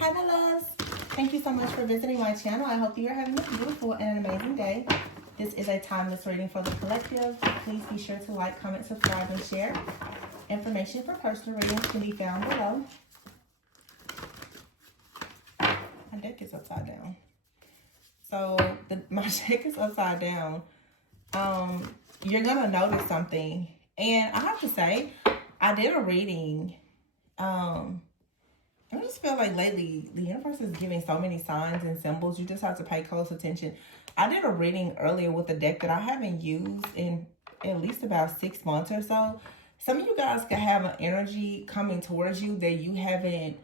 Hi, my loves. Thank you so much for visiting my channel. I hope you are having a beautiful and an amazing day. This is a timeless reading for the collective. Please be sure to like, comment, subscribe, and share. Information for personal readings can be found below. My deck is upside down. So my deck is upside down. You're gonna notice something, and I have to say, I did a reading. I just feel like lately the universe is giving so many signs and symbols. You just have to pay close attention. I did a reading earlier with a deck that I haven't used in at least about 6 months or so. Some of you guys can have an energy coming towards you that you haven't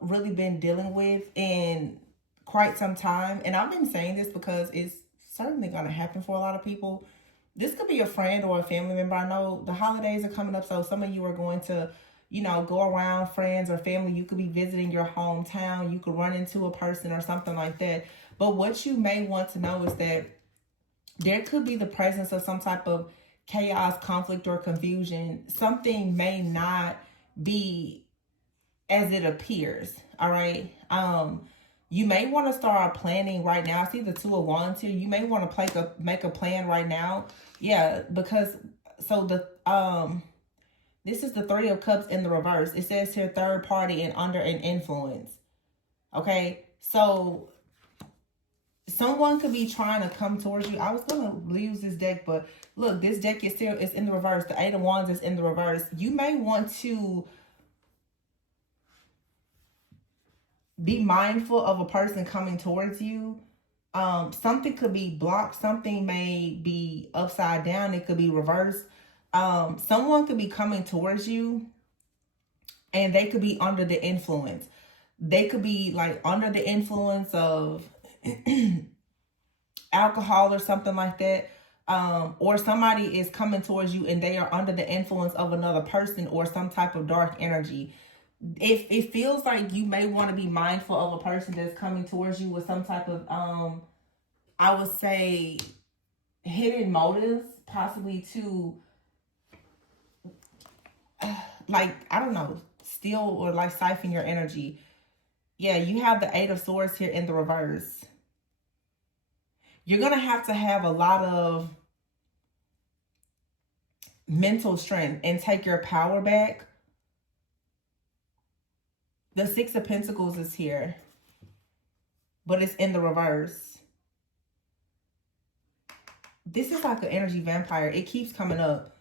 really been dealing with in quite some time. And I've been saying this because it's certainly going to happen for a lot of people. This could be a friend or a family member. I know the holidays are coming up, so some of you are going to, you know, go around friends or family. You could be visiting your hometown. You could run into a person or something like that. But what you may want to know is that there could be the presence of some type of chaos, conflict, or confusion. Something may not be as it appears. All right. You may want to start planning right now. I see the Two of Wands here. You may want to make a plan right now. Yeah, because so this is the Three of Cups in the reverse. It says here third party and under an influence. Okay, so someone could be trying to come towards you. I was gonna use this deck, but look, this deck is in the reverse. The Eight of Wands is in the reverse. You may want to be mindful of a person coming towards you. Something could be blocked. Something may be upside down. It could be reversed. Someone could be coming towards you and they could be under the influence. They could be like under the influence of alcohol or something like that. Or somebody is coming towards you and they are under the influence of another person or some type of dark energy. If it feels like you may want to be mindful of a person that's coming towards you with some type of, I would say, hidden motives, possibly to, like, I don't know, steal or like siphon your energy. Yeah, you have the Eight of Swords here in the reverse. You're going to have a lot of mental strength and take your power back. The Six of Pentacles is here, but it's in the reverse. This is like an energy vampire. It keeps coming up.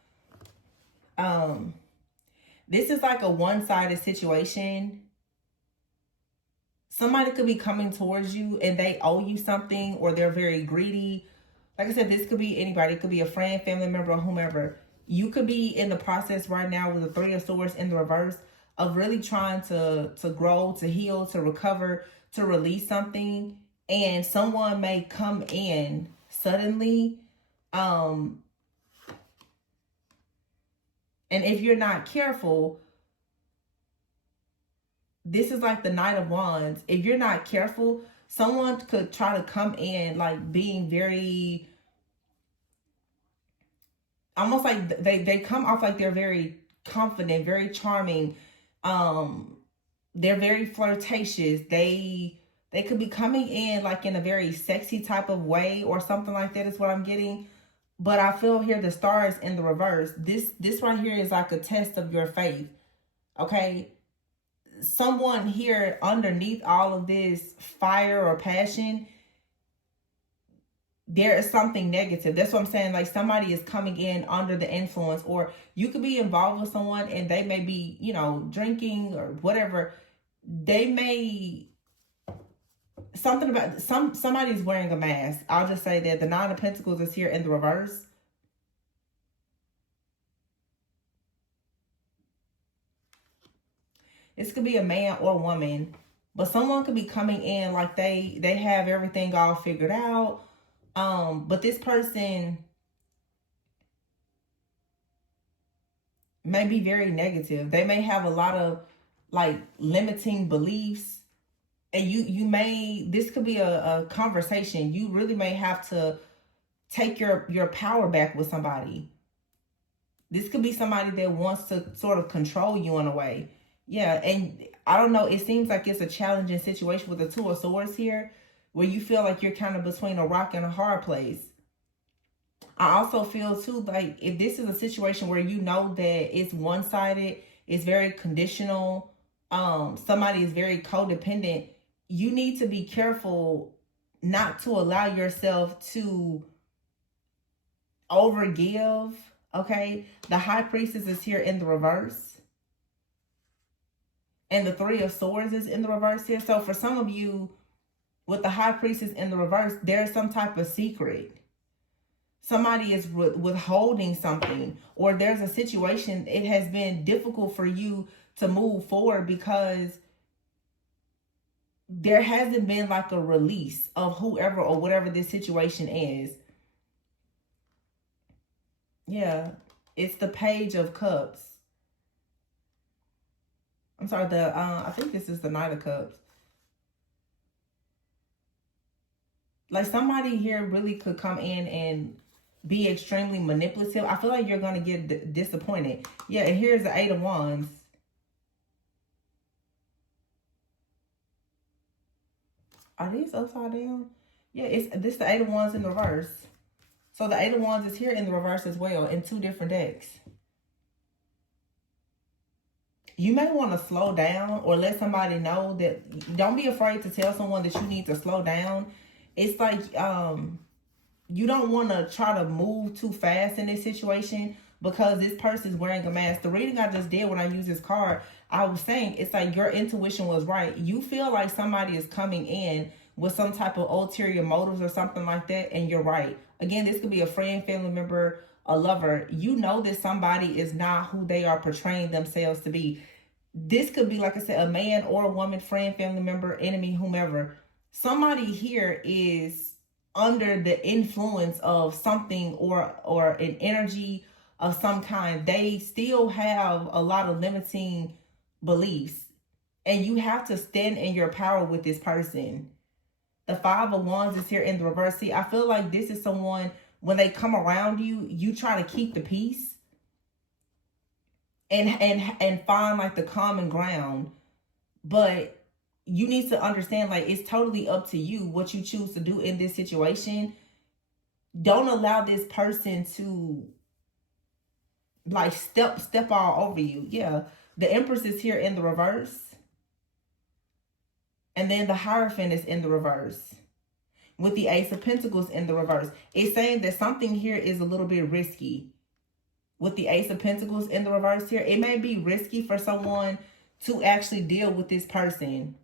This is like a one-sided situation. Somebody could be coming towards you and they owe you something, or they're very greedy. Like I said, this could be anybody. It could be a friend, family member, or whomever. You could be in the process right now with the Three of Swords in the reverse of really trying to grow, to heal, to recover, to release something. And someone may come in suddenly. And if you're not careful, this is like the Knight of Wands. If you're not careful, someone could try to come in like being very, almost like they come off like they're very confident, very charming. They're very flirtatious. They could be coming in like in a very sexy type of way or something like that is what I'm getting. But I feel here the stars in the reverse. This right here is like a test of your faith. Okay. Someone here underneath all of this fire or passion, there is something negative. That's what I'm saying. Like somebody is coming in under the influence, or you could be involved with someone and they may be, you know, drinking or whatever. They may, something about somebody's wearing a mask. I'll just say that the Nine of Pentacles is here in the reverse. This could be a man or woman, but someone could be coming in like they have everything all figured out. But this person may be very negative. They may have a lot of like limiting beliefs. And you may, this could be a conversation. You really may have to take your power back with somebody. This could be somebody that wants to sort of control you in a way. Yeah, and I don't know. It seems like it's a challenging situation with the Two of Swords here, where you feel like you're kind of between a rock and a hard place. I also feel too like if this is a situation where you know that it's one-sided, it's very conditional, somebody is very codependent, you need to be careful not to allow yourself to overgive. Okay, the High Priestess is here in the reverse, and the Three of Swords is in the reverse here. So for some of you, with the High Priestess in the reverse, there's some type of secret. Somebody is withholding something, or there's a situation, it has been difficult for you to move forward because there hasn't been like a release of whoever or whatever this situation is. Yeah, it's the Page of Cups. I'm sorry, I think this is the Knight of Cups. Like somebody here really could come in and be extremely manipulative. I feel like you're going to get disappointed. Yeah, and here's the Eight of Wands. Are these upside down? Yeah, this the Eight of Wands in reverse. So the Eight of Wands is here in the reverse as well in two different decks. You may want to slow down or let somebody know that, don't be afraid to tell someone that you need to slow down. It's like, you don't want to try to move too fast in this situation because this person's wearing a mask. The reading I just did when I used this card, I was saying it's like your intuition was right. You feel like somebody is coming in with some type of ulterior motives or something like that, and you're right. Again, this could be a friend, family member, a lover. You know that somebody is not who they are portraying themselves to be. This could be, like I said, a man or a woman, friend, family member, enemy, whomever. Somebody here is under the influence of something or an energy of some kind. They still have a lot of limiting beliefs, and you have to stand in your power with this person. The Five of Wands is here in the reverse. See, I feel like this is someone, when they come around you, you try to keep the peace and find like the common ground, but you need to understand, like, it's totally up to you what you choose to do in this situation. Don't allow this person to like step all over you. Yeah, the Empress is here in the reverse, and then the Hierophant is in the reverse with the Ace of Pentacles in the reverse. It's saying that something here is a little bit risky. With the Ace of Pentacles in the reverse here, it may be risky for someone to actually deal with this person.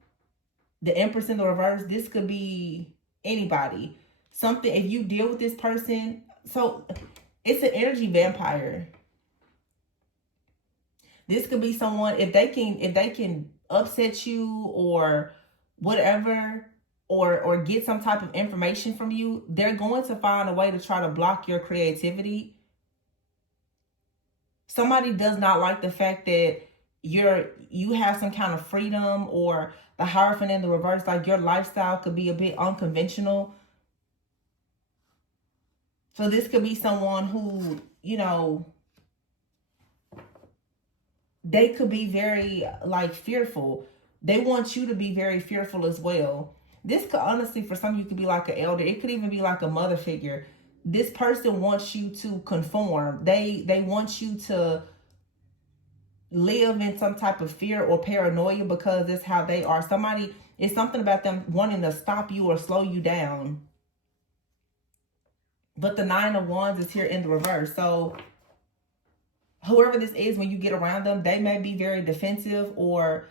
The Empress in the reverse, this could be anybody. Something, if you deal with this person, so it's an energy vampire. This could be someone, if they can upset you or whatever, or get some type of information from you, they're going to find a way to try to block your creativity. Somebody does not like the fact that you have some kind of freedom, or the Hierophant in the reverse, like your lifestyle could be a bit unconventional. So this could be someone who, you know, they could be very like fearful. They want you to be very fearful as well. This could honestly, for some of you, could be like an elder. It could even be like a mother figure. This person wants you to conform. They want you to live in some type of fear or paranoia because that's how they are. Somebody, it's something about them wanting to stop you or slow you down. But the Nine of Wands is here in the reverse. So whoever this is, when you get around them, they may be very defensive, or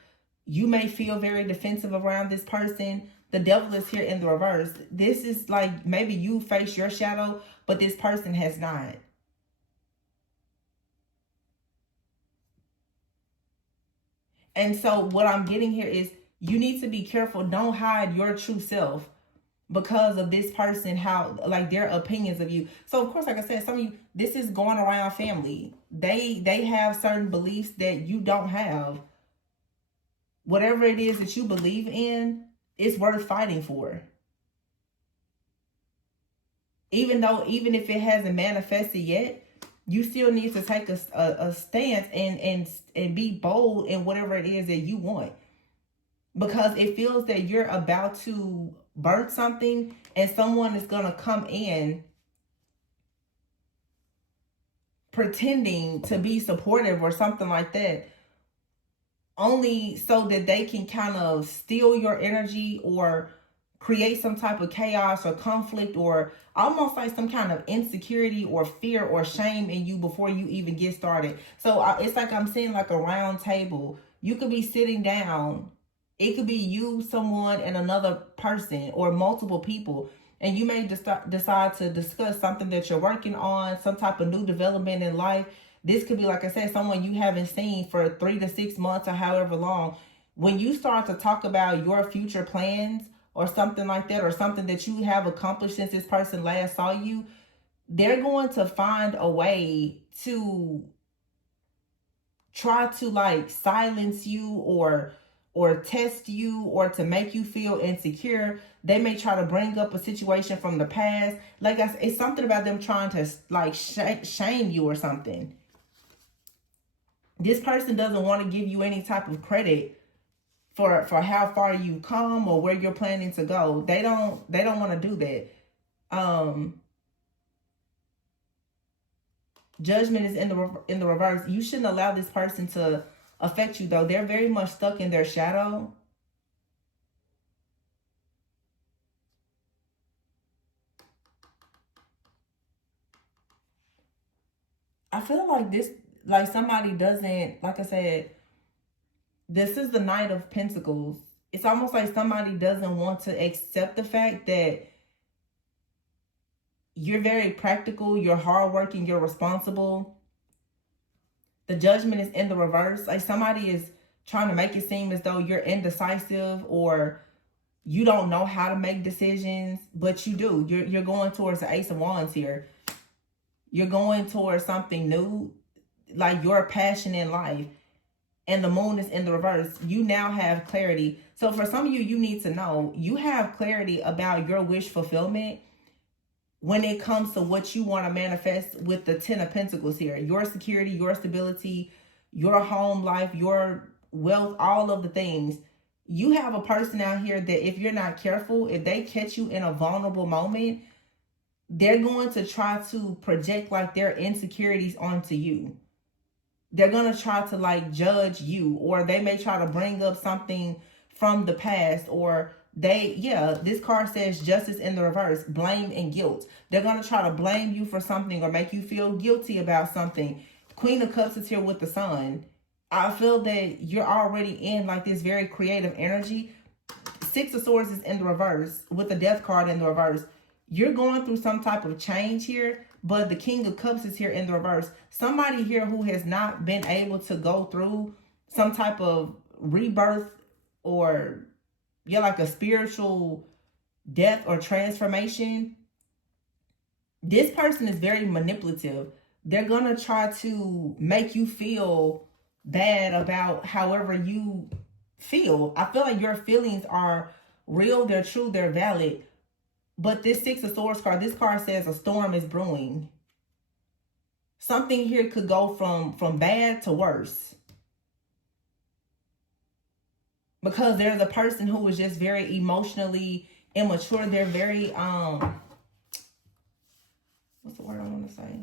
you may feel very defensive around this person. The Devil is here in the reverse. This is like maybe you face your shadow, but this person has not. And so what I'm getting here is you need to be careful. Don't hide your true self because of this person, how, like, their opinions of you. So of course, like I said, some of you, this is going around family. They have certain beliefs that you don't have. Whatever it is that you believe in, it's worth fighting for. Even if it hasn't manifested yet, you still need to take a stance and be bold in whatever it is that you want. because it feels that you're about to birth something and someone is going to come in pretending to be supportive or something like that, only so that they can kind of steal your energy or create some type of chaos or conflict or almost like some kind of insecurity or fear or shame in you before you even get started. So it's like I'm seeing like a round table. You could be sitting down. It could be you, someone, and another person or multiple people. And you may decide to discuss something that you're working on, some type of new development in life. This could be, like I said, someone you haven't seen for 3 to 6 months or however long. When you start to talk about your future plans or something like that, or something that you have accomplished since this person last saw you, they're going to find a way to try to like silence you or test you or to make you feel insecure. They may try to bring up a situation from the past. Like I said, it's something about them trying to like shame you or something. This person doesn't want to give you any type of credit for how far you've come or where you're planning to go. They don't want to do that. Judgment is in the reverse. You shouldn't allow this person to affect you, though. They're very much stuck in their shadow. I feel like this, like somebody doesn't, like I said, this is the Knight of Pentacles. It's almost like somebody doesn't want to accept the fact that you're very practical, you're hardworking, you're responsible. The Judgment is in the reverse. Like somebody is trying to make it seem as though you're indecisive or you don't know how to make decisions, but you do. You're going towards the Ace of Wands here. You're going towards something new, like your passion in life. And the Moon is in the reverse. You now have clarity. So for some of you, you need to know you have clarity about your wish fulfillment when it comes to what you want to manifest with the Ten of Pentacles here. Your security, your stability, your home life, your wealth, all of the things. You have a person out here that if you're not careful, if they catch you in a vulnerable moment, they're going to try to project like their insecurities onto you. They're going to try to like judge you, or they may try to bring up something from the past, or this card says justice in the reverse, blame and guilt. They're going to try to blame you for something or make you feel guilty about something. Queen of Cups is here with the Sun. I feel that you're already in like this very creative energy. Six of Swords is in the reverse with the Death card in the reverse. You're going through some type of change here, but the King of Cups is here in the reverse. Somebody here who has not been able to go through some type of rebirth or like a spiritual death or transformation. This person is very manipulative. They're going to try to make you feel bad about however you feel. I feel like your feelings are real, they're true, they're valid. But this Six of Swords card, this card says a storm is brewing. Something here could go from bad to worse. Because there's a person who is just very emotionally immature. They're very, what's the word I want to say?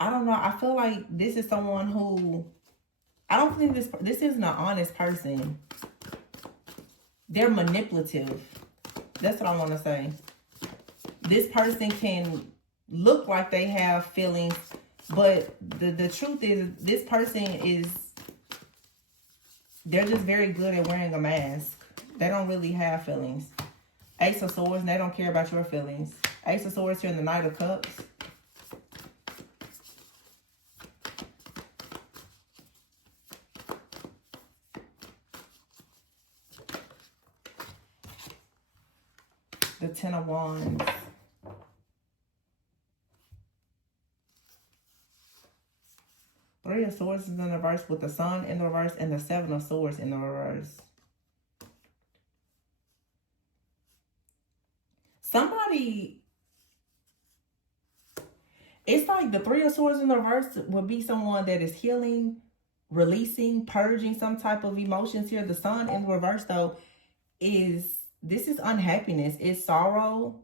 I don't know. I feel like this is someone who, I don't think this isn't an honest person. They're manipulative. That's what I want to say. This person can look like they have feelings, but the truth is this person is, they're just very good at wearing a mask. They don't really have feelings. Ace of Swords, and they don't care about your feelings. Ace of Swords here in the Knight of Cups. The Ten of Wands. Three of Swords is in the reverse with the Sun in the reverse and the Seven of Swords in the reverse. Somebody, it's like the Three of Swords in the reverse would be someone that is healing releasing, purging some type of emotions here. The Sun in reverse, though, this is unhappiness. It's sorrow.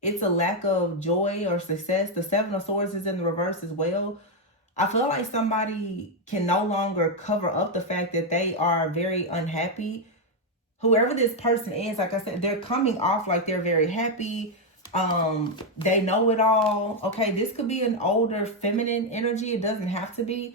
It's a lack of joy or success. The Seven of Swords is in the reverse as well. I feel like somebody can no longer cover up the fact that they are very unhappy. Whoever this person is, like I said, they're coming off like they're very happy. They know it all. Okay, this could be an older feminine energy. It doesn't have to be.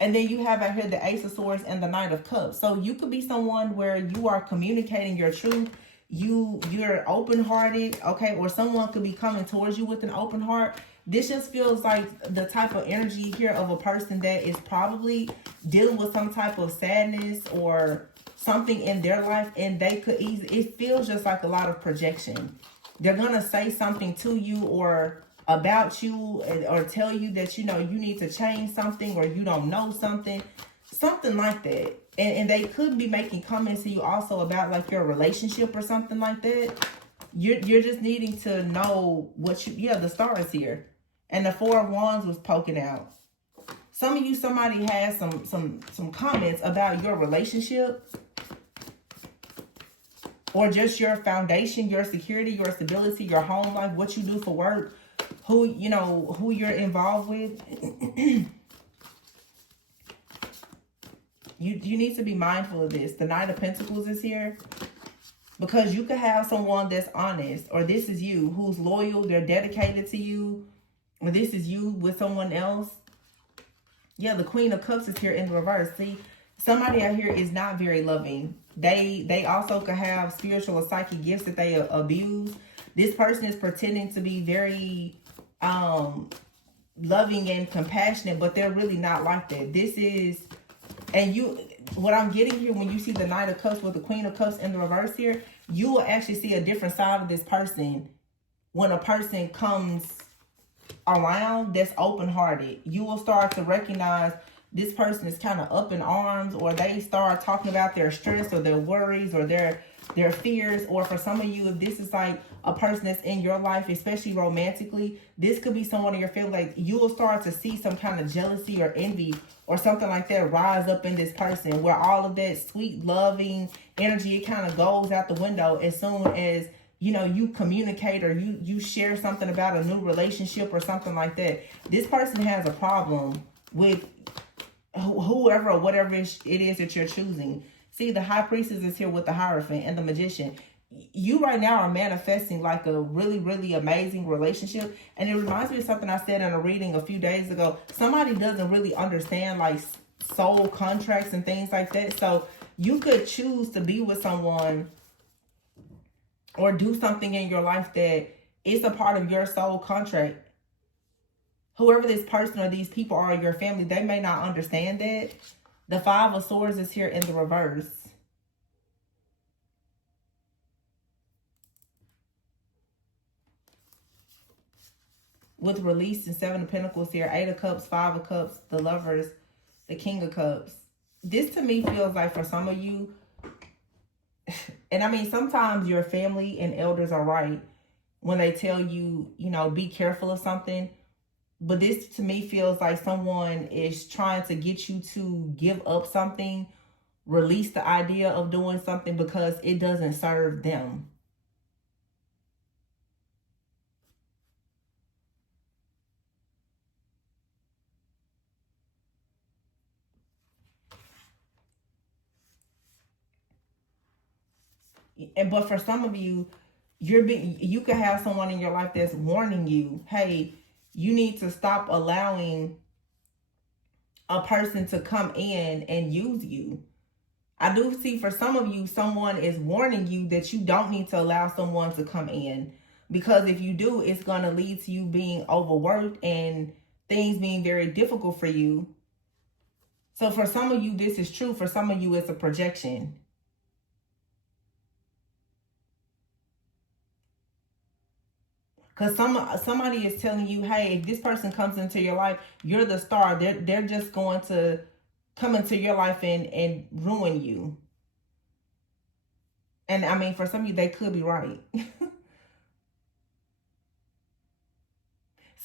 And then you have out here the Ace of Swords and the Knight of Cups. So you could be someone where you are communicating your truth. You're open-hearted, okay? Or someone could be coming towards you with an open heart. This just feels like the type of energy here of a person that is probably dealing with some type of sadness or something in their life, and they could easily, it feels just like a lot of projection. They're gonna say something to you or about you, or tell you that, you know, you need to change something, or you don't know something like that. And they could be making comments to you also about like your relationship or something like that. You're just needing to know what you, yeah, the star is here. And the Four of Wands was poking out. Some of you, somebody has some comments about your relationship, or just your foundation, your security, your stability, your home life, what you do for work, who, you know, who you're involved with. You need to be mindful of this. The Knight of Pentacles is here. Because you could have someone that's honest, or this is you, who's loyal, they're dedicated to you, or this is you with someone else. Yeah, the Queen of Cups is here in reverse. See, somebody out here is not very loving. They also could have spiritual or psychic gifts that they abuse. This person is pretending to be very loving and compassionate, but they're really not like that. This is, and you, what I'm getting here, when you see the Knight of Cups with the Queen of Cups in the reverse here, you will actually see a different side of this person when a person comes around that's open-hearted. You will start to recognize this person is kind of up in arms, or they start talking about their stress or their worries or their fears. Or for some of you, if this is like a person that's in your life, especially romantically, this could be someone in your family. Like, you will start to see some kind of jealousy or envy or something like that rise up in this person, where all of that sweet, loving energy, it kind of goes out the window as soon as, you know, you communicate or you share something about a new relationship or something like that. This person has a problem with whoever or whatever it is that you're choosing. See, the High Priestess is here with the Hierophant and the Magician. You right now are manifesting like a really, really amazing relationship. And it reminds me of something I said in a reading a few days ago. Somebody doesn't really understand like soul contracts and things like that. So you could choose to be with someone or do something in your life that is a part of your soul contract. Whoever this person or these people are in your family, they may not understand that. The Five of Swords is here in the reverse. With release and Seven of Pentacles here, Eight of Cups, Five of Cups, the Lovers, the King of Cups. This to me feels like for some of you, and I mean, sometimes your family and elders are right when they tell you, you know, be careful of something. But this to me feels like someone is trying to get you to give up something, release the idea of doing something because it doesn't serve them. But for some of you, you could have someone in your life that's warning you, hey, you need to stop allowing a person to come in and use you. I do see for some of you, someone is warning you that you don't need to allow someone to come in. Because if you do, it's going to lead to you being overworked and things being very difficult for you. So for some of you, this is true. For some of you, it's a projection. Because somebody is telling you, hey, if this person comes into your life, you're the star. They're just going to come into your life and ruin you. And I mean, for some of you, they could be right.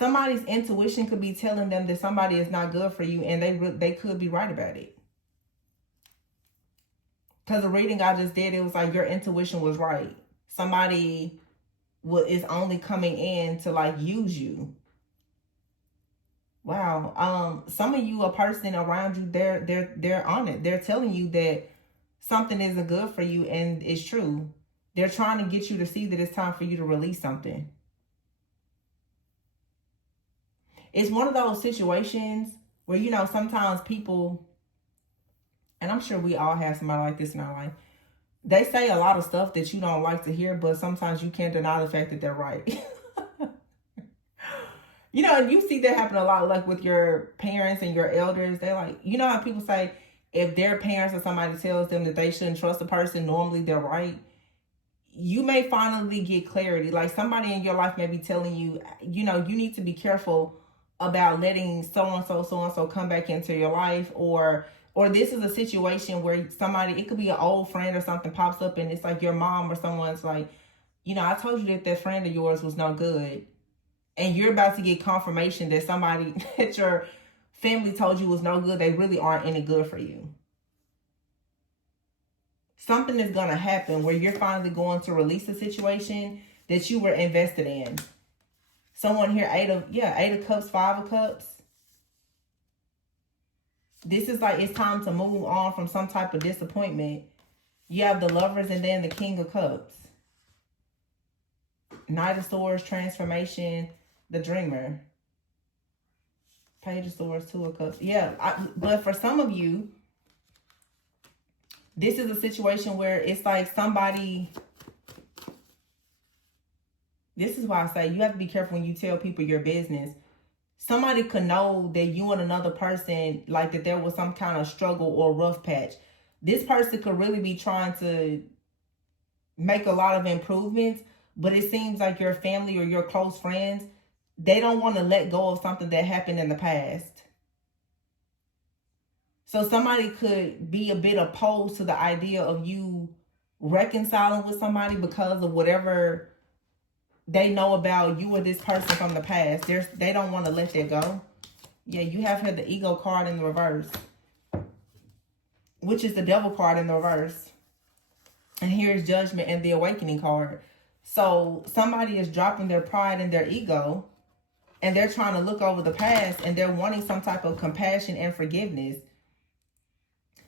Somebody's intuition could be telling them that somebody is not good for you, and they could be right about it. Because the reading I just did, it was like your intuition was right. Somebody is only coming in to like use you. Wow. Some of you, a person around you, they're on it. They're telling you that something isn't good for you, and it's true. They're trying to get you to see that it's time for you to release something. It's one of those situations where, you know, sometimes people, and I'm sure we all have somebody like this in our life, they say a lot of stuff that you don't like to hear, but sometimes you can't deny the fact that they're right. You know, and you see that happen a lot, like with your parents and your elders. They're like, you know how people say if their parents or somebody tells them that they shouldn't trust a person, normally they're right. You may finally get clarity. Like somebody in your life may be telling you, you know, you need to be careful about letting so-and-so come back into your life, or this is a situation where somebody, it could be an old friend or something, pops up and it's like your mom or someone's like, you know, I told you that friend of yours was no good. And you're about to get confirmation that somebody that your family told you was no good, they really aren't any good for you. Something is going to happen where you're finally going to release a situation that you were invested in. Someone here, Eight of Cups, Five of Cups. This is like, it's time to move on from some type of disappointment. You have the Lovers and then the King of Cups. Knight of Swords, transformation, the Dreamer. Page of Swords, Two of Cups. Yeah, but for some of you, this is a situation where it's like somebody, this is why I say you have to be careful when you tell people your business. Somebody could know that you and another person, like that there was some kind of struggle or rough patch. This person could really be trying to make a lot of improvements, but it seems like your family or your close friends, they don't want to let go of something that happened in the past. So somebody could be a bit opposed to the idea of you reconciling with somebody because of whatever they know about you or this person from the past. They don't want to let that go. Yeah, you have here the Ego card in the reverse, which is the Devil card in the reverse. And here's Judgment and the Awakening card. So somebody is dropping their pride and their ego, and they're trying to look over the past, and they're wanting some type of compassion and forgiveness.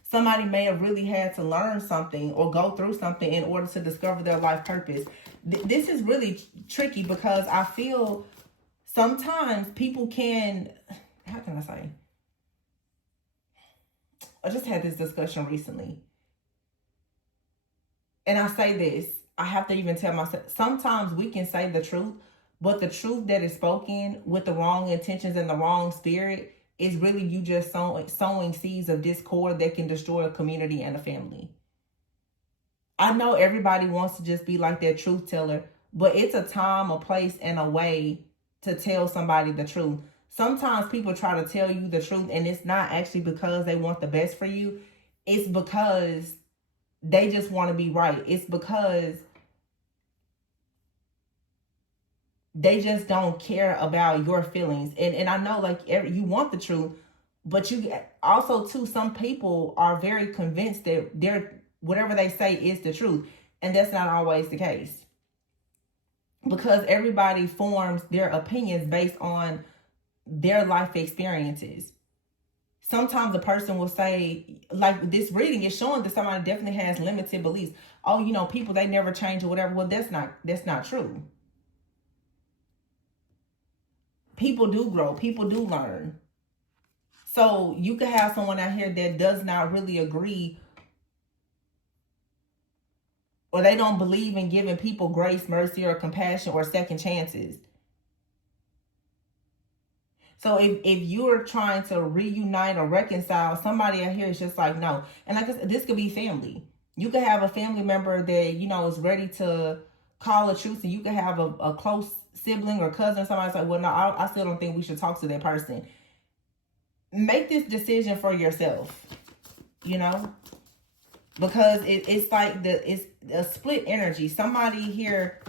Somebody may have really had to learn something or go through something in order to discover their life purpose. This is really tricky because I feel sometimes people can, how can I say? I just had this discussion recently. And I say this, I have to even tell myself, sometimes we can say the truth, but the truth that is spoken with the wrong intentions and the wrong spirit is really you just sowing seeds of discord that can destroy a community and a family. I know everybody wants to just be like that truth teller, but it's a time, a place, and a way to tell somebody the truth. Sometimes people try to tell you the truth, and it's not actually because they want the best for you. It's because they just want to be right. It's because they just don't care about your feelings. And I know, like, you want the truth, but you also, too, some people are very convinced that whatever they say is the truth. And that's not always the case. Because everybody forms their opinions based on their life experiences. Sometimes a person will say, like this reading is showing that somebody definitely has limited beliefs. Oh, you know, people, they never change or whatever. Well, that's not true. People do grow. People do learn. So you could have someone out here that does not really agree, or they don't believe in giving people grace, mercy, or compassion, or second chances. So if you're trying to reunite or reconcile, somebody out here is just like, no. And like I said, this could be family. You could have a family member that, you know, is ready to call a truce, and you could have a close sibling or cousin. Somebody's like, well, no, I still don't think we should talk to that person. Make this decision for yourself, you know, because it's like it's a split energy. Somebody here,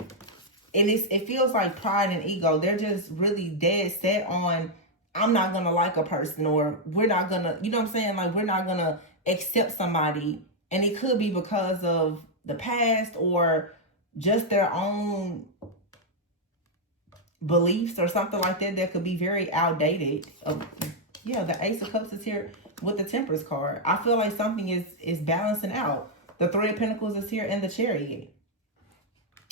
it feels like pride and ego. They're just really dead set on, I'm not gonna like a person, or we're not gonna, you know what I'm saying? Like, we're not gonna accept somebody. And it could be because of the past or just their own beliefs or something like that could be very outdated. Yeah, the Ace of Cups is here with the Temperance card. I feel like something is balancing out. The Three of Pentacles is here and the Chariot.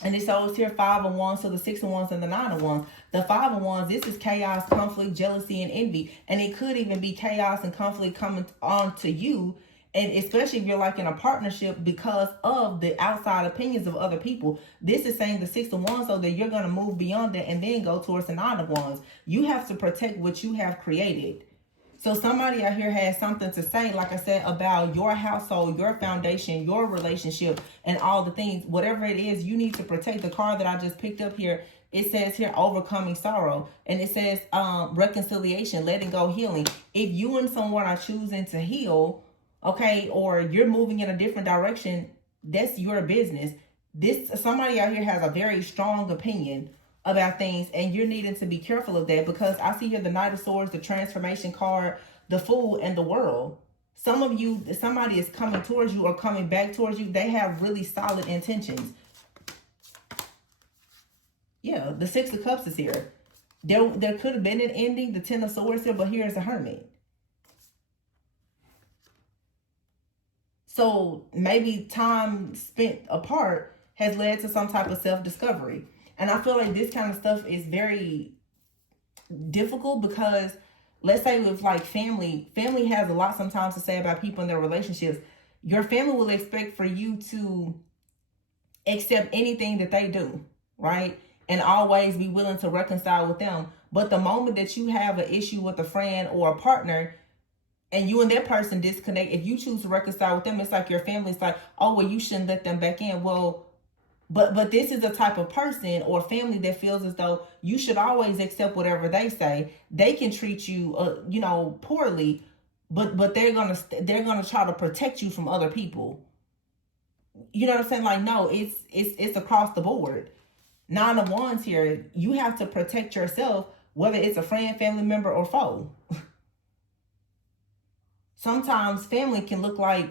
And it's always here 5 of Wands, so the 6 of Wands and the 9 of Wands. The 5 of Wands, this is chaos, conflict, jealousy, and envy. And it could even be chaos and conflict coming on to you. And especially if you're like in a partnership because of the outside opinions of other people. This is saying the 6 of Wands, so that you're going to move beyond that and then go towards the 9 of Wands. You have to protect what you have created. So somebody out here has something to say, like I said, about your household, your foundation, your relationship, and all the things. Whatever it is, you need to protect. The card that I just picked up here, it says here, overcoming sorrow. And it says reconciliation, letting go, healing. If you and someone are choosing to heal, okay, or you're moving in a different direction, that's your business. Somebody out here has a very strong opinion about things, and you're needing to be careful of that, because I see here the Knight of Swords, the transformation card, the Fool, and the World. Some of you, somebody is coming towards you or coming back towards you. They have really solid intentions. Yeah, the 6 of Cups is here. There could have been an ending, the 10 of Swords here, but here's the Hermit. So maybe time spent apart has led to some type of self-discovery. And I feel like this kind of stuff is very difficult, because let's say with like family has a lot sometimes to say about people in their relationships. Your family will expect for you to accept anything that they do, right? And always be willing to reconcile with them. But the moment that you have an issue with a friend or a partner, and you and that person disconnect, if you choose to reconcile with them, it's like your family's like, oh, well, you shouldn't let them back in. Well, but this is the type of person or family that feels as though you should always accept whatever they say. They can treat you, poorly, but they're gonna try to protect you from other people. You know what I'm saying? Like, no, it's across the board. 9 of Wands here. You have to protect yourself, whether it's a friend, family member, or foe. Sometimes family can look like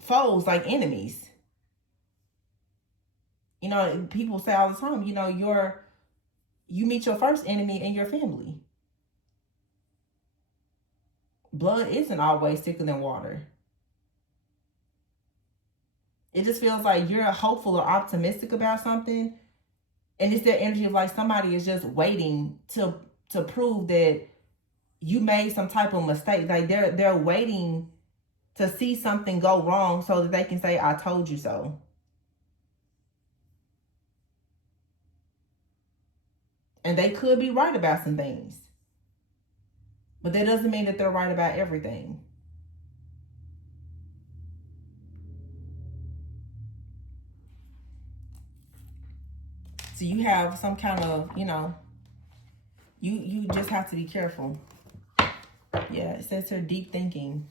foes, like enemies. You know, people say all the time, you meet your first enemy in your family. Blood isn't always thicker than water. It just feels like you're hopeful or optimistic about something, and it's that energy of like somebody is just waiting to prove that you made some type of mistake. Like they're waiting to see something go wrong so that they can say, I told you so. And they could be right about some things, but that doesn't mean that they're right about everything. So you have some kind of, you just have to be careful. Yeah, it says here deep thinking.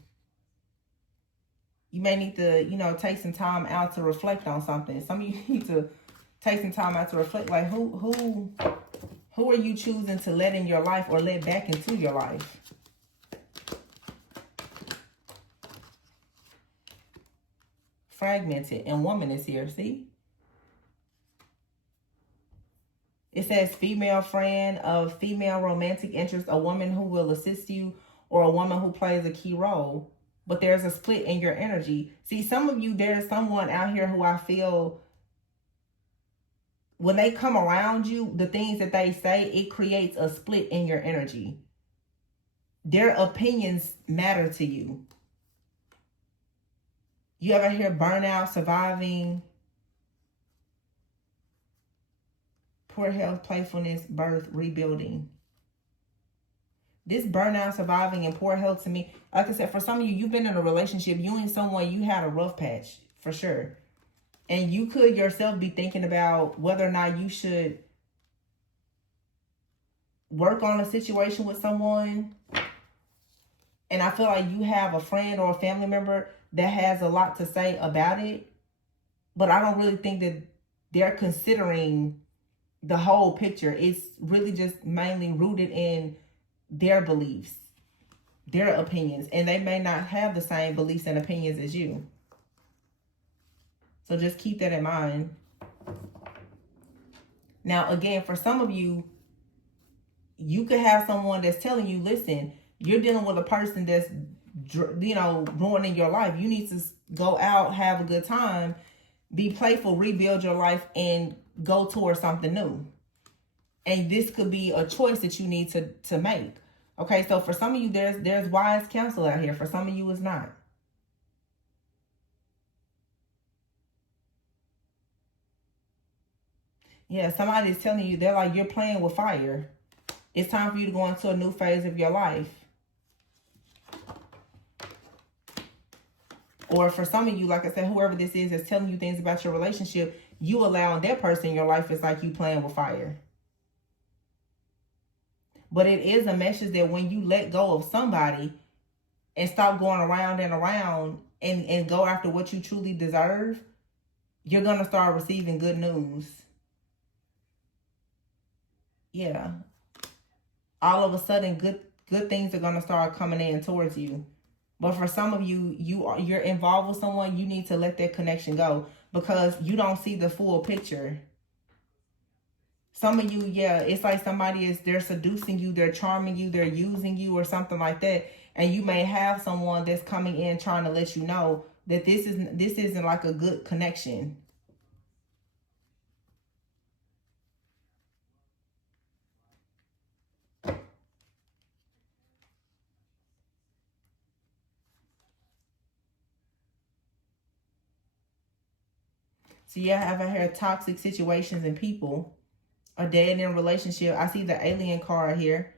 You may need to, take some time out to reflect on something. Some of you need to take some time out to reflect. Like who are you choosing to let in your life or let back into your life? Fragmented, and woman is here, see? It says female friend, of female romantic interest, a woman who will assist you, or a woman who plays a key role. But there's a split in your energy. See, some of you, there's someone out here who I feel, when they come around you, the things that they say, it creates a split in your energy. Their opinions matter to you. You ever hear burnout, surviving, poor health, playfulness, birth, rebuilding? This burnout, surviving, and poor health to me, like I said, for some of you, you've been in a relationship, you and someone, you had a rough patch, for sure. And you could yourself be thinking about whether or not you should work on a situation with someone. And I feel like you have a friend or a family member that has a lot to say about it. But I don't really think that they're considering the whole picture. It's really just mainly rooted in their beliefs, their opinions, and they may not have the same beliefs and opinions as you. So just keep that in mind. Now, again, for some of you, you could have someone that's telling you, listen, you're dealing with a person that's, you know, ruining your life. You need to go out, have a good time, be playful, rebuild your life, and go towards something new. And this could be a choice that you need to make. Okay, so for some of you, there's wise counsel out here. For some of you, it's not. Yeah, somebody's telling you, they're like, you're playing with fire. It's time for you to go into a new phase of your life. Or for some of you, like I said, whoever this is telling you things about your relationship, you allowing that person in your life is like you playing with fire. But it is a message that when you let go of somebody and stop going around and around and go after what you truly deserve, you're going to start receiving good news. Yeah. All of a sudden, good things are going to start coming in towards you. But for some of you, you're involved with someone, you need to let that connection go because you don't see the full picture. Some of you, yeah, it's like they're seducing you, they're charming you, they're using you or something like that. And you may have someone that's coming in trying to let you know that this isn't like a good connection. So yeah, I have here toxic situations and people, a dead-end relationship. I see the alien card here.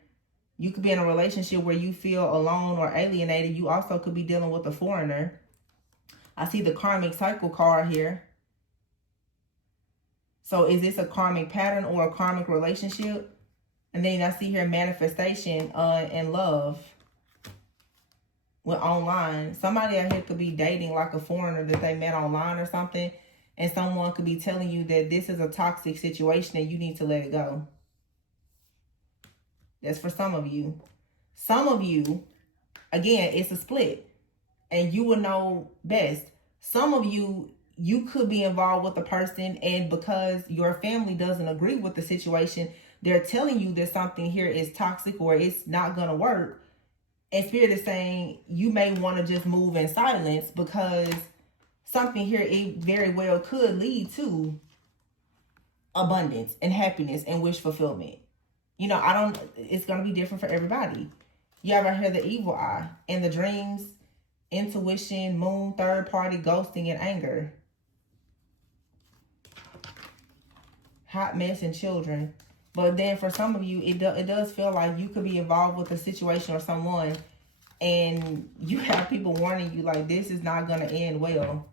You could be in a relationship where you feel alone or alienated. You also could be dealing with a foreigner. I see the karmic cycle card here. So is this a karmic pattern or a karmic relationship? And then I see here manifestation and love with online. Somebody out here could be dating like a foreigner that they met online or something. And someone could be telling you that this is a toxic situation and you need to let it go. That's for some of you. Some of you, again, it's a split. And you will know best. Some of you, you could be involved with a person and because your family doesn't agree with the situation, they're telling you that something here is toxic or it's not going to work. And Spirit is saying you may want to just move in silence because something here, it very well could lead to abundance and happiness and wish fulfillment. You know, it's going to be different for everybody. You ever hear the evil eye and the dreams, intuition, moon, third party, ghosting, and anger. Hot mess and children. But then for some of you, it does feel like you could be involved with a situation or someone and you have people warning you like this is not going to end well.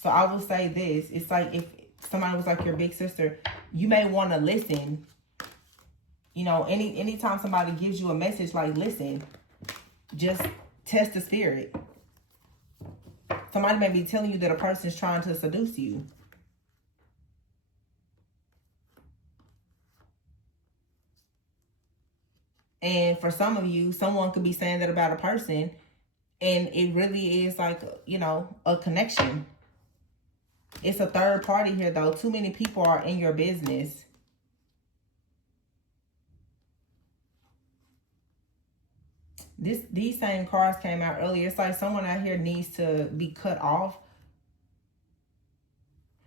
So I will say this. It's like if somebody was like your big sister, you may want to listen. You know, anytime somebody gives you a message like listen, just test the spirit. Somebody may be telling you that a person is trying to seduce you. And for some of you, someone could be saying that about a person and it really is like, you know, a connection. It's a third party here though. Too many people are in your business. These same cards came out earlier. It's like someone out here needs to be cut off.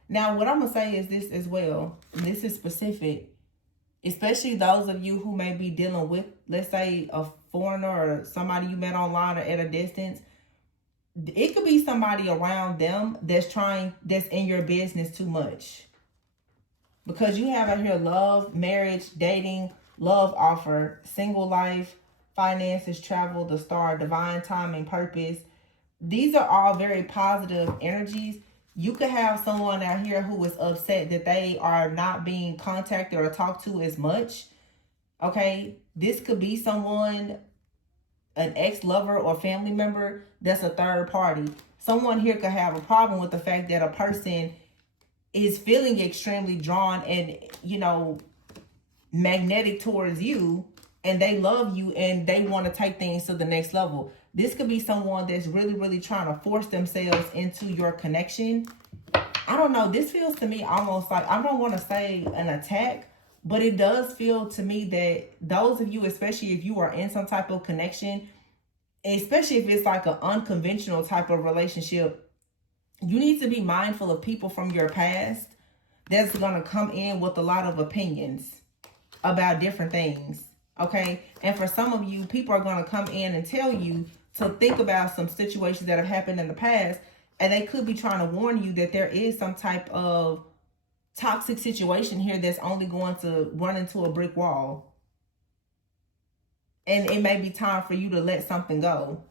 Now, what I'm going to say is this as well. This is specific. Especially those of you who may be dealing with, let's say, a foreigner or somebody you met online or at a distance. It could be somebody around them that's in your business too much. Because you have out here love, marriage, dating, love offer, single life, finances, travel, the star, divine timing, purpose. These are all very positive energies. You could have someone out here who is upset that they are not being contacted or talked to as much. Okay, this could be someone, an ex-lover or family member that's a third party. someone here could have a problem with the fact that a person is feeling extremely drawn and, you know, magnetic towards you, and they love you and they want to take things to the next level. This could be someone that's really, really trying to force themselves into your connection. I don't know. This feels to me almost like, I don't want to say an attack, but it does feel to me that those of you, especially if you are in some type of connection, especially if it's like an unconventional type of relationship, you need to be mindful of people from your past that's going to come in with a lot of opinions about different things. Okay. And for some of you, people are going to come in and tell you to think about some situations that have happened in the past. And they could be trying to warn you that there is some type of toxic situation here that's only going to run into a brick wall. And it may be time for you to let something go.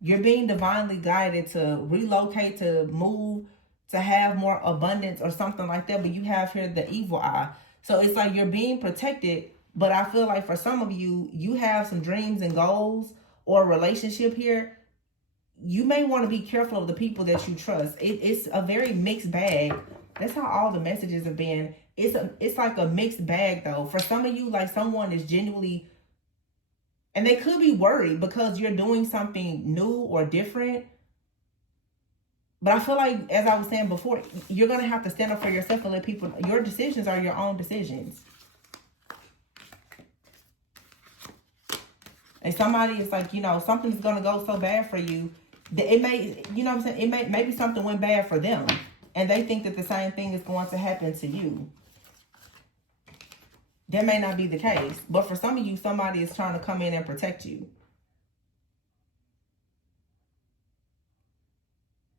You're being divinely guided to relocate, to move, to have more abundance or something like that. But you have here the evil eye. So it's like you're being protected. But I feel like for some of you, you have some dreams and goals or a relationship here. You may want to be careful of the people that you trust. It's a very mixed bag. That's how all the messages have been. It's like a mixed bag though. For some of you, like someone is genuinely, and they could be worried because you're doing something new or different. But I feel like, as I was saying before, you're going to have to stand up for yourself and let people, your decisions are your own decisions. And somebody is like, you know, something's going to go so bad for you that it may, you know what I'm saying? Maybe something went bad for them. And they think that the same thing is going to happen to you. That may not be the case. But for some of you, somebody is trying to come in and protect you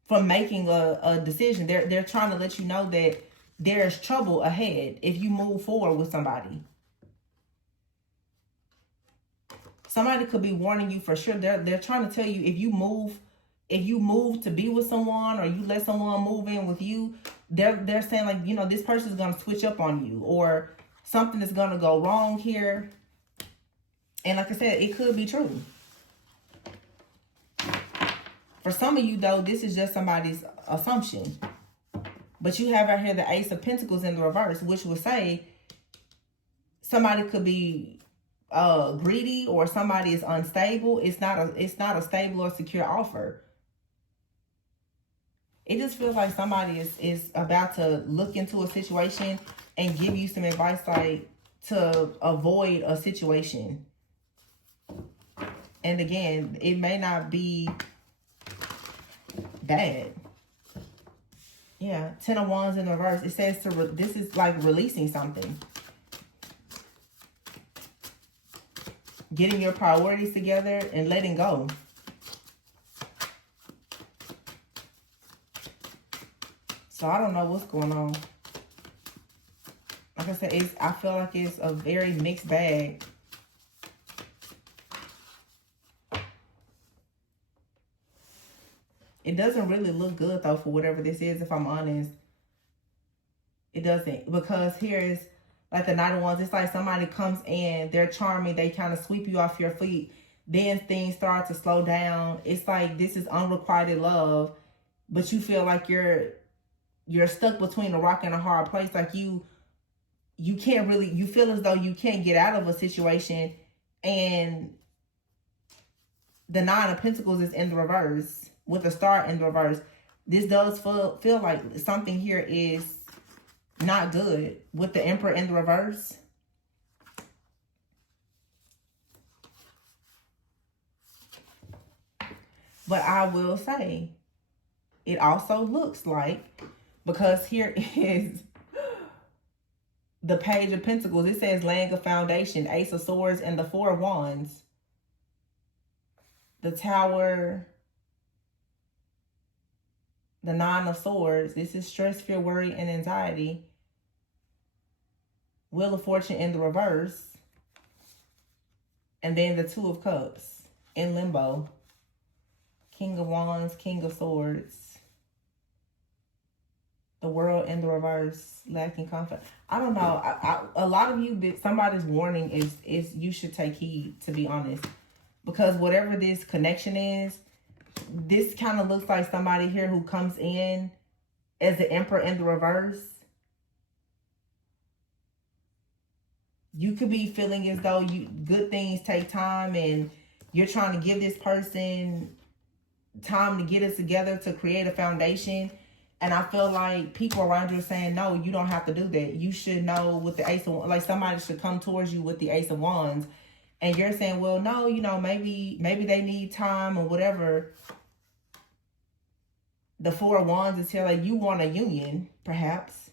from making a decision. They're trying to let you know that there's trouble ahead if you move forward with somebody. Somebody could be warning you for sure. They're trying to tell you if you move to be with someone or you let someone move in with you, they're saying like, you know, this person's going to switch up on you or something is going to go wrong here. And like I said, it could be true. For some of you though, this is just somebody's assumption. But you have out here the Ace of Pentacles in the reverse, which would say somebody could be greedy or somebody is unstable. It's not a stable or secure offer. It just feels like somebody is about to look into a situation and give you some advice like to avoid a situation. And again, it may not be bad. Yeah, Ten of Wands in the reverse. It says this is like releasing something. Getting your priorities together and letting go. So I don't know what's going on. Like I said, I feel like it's a very mixed bag. It doesn't really look good though for whatever this is, if I'm honest. It doesn't. Because here is like the Knight of Wands. It's like somebody comes in, they're charming, they kind of sweep you off your feet. Then things start to slow down. It's like this is unrequited love, but you feel like you're stuck between a rock and a hard place. Like you can't really, you feel as though you can't get out of a situation. And the Nine of Pentacles is in the reverse with the Star in the reverse. This does feel like something here is not good with the Emperor in the reverse. But I will say, it also looks like, because here is the Page of Pentacles. It says laying a foundation, Ace of Swords, and the Four of Wands. The Tower, the Nine of Swords. This is stress, fear, worry, and anxiety. Wheel of Fortune in the reverse. And then the Two of Cups in limbo. King of Wands, King of Swords. The World in the reverse, lacking confidence. I don't know. A lot of you, somebody's warning is you should take heed, to be honest. Because whatever this connection is, this kind of looks like somebody here who comes in as the Emperor in the reverse. You could be feeling as though good things take time, and you're trying to give this person time to get it together to create a foundation. And I feel like people around you are saying, no, you don't have to do that. You should know with the Ace of Wands, like somebody should come towards you with the Ace of Wands. And you're saying, well, no, you know, maybe they need time or whatever. The Four of Wands is here, like you want a union, perhaps.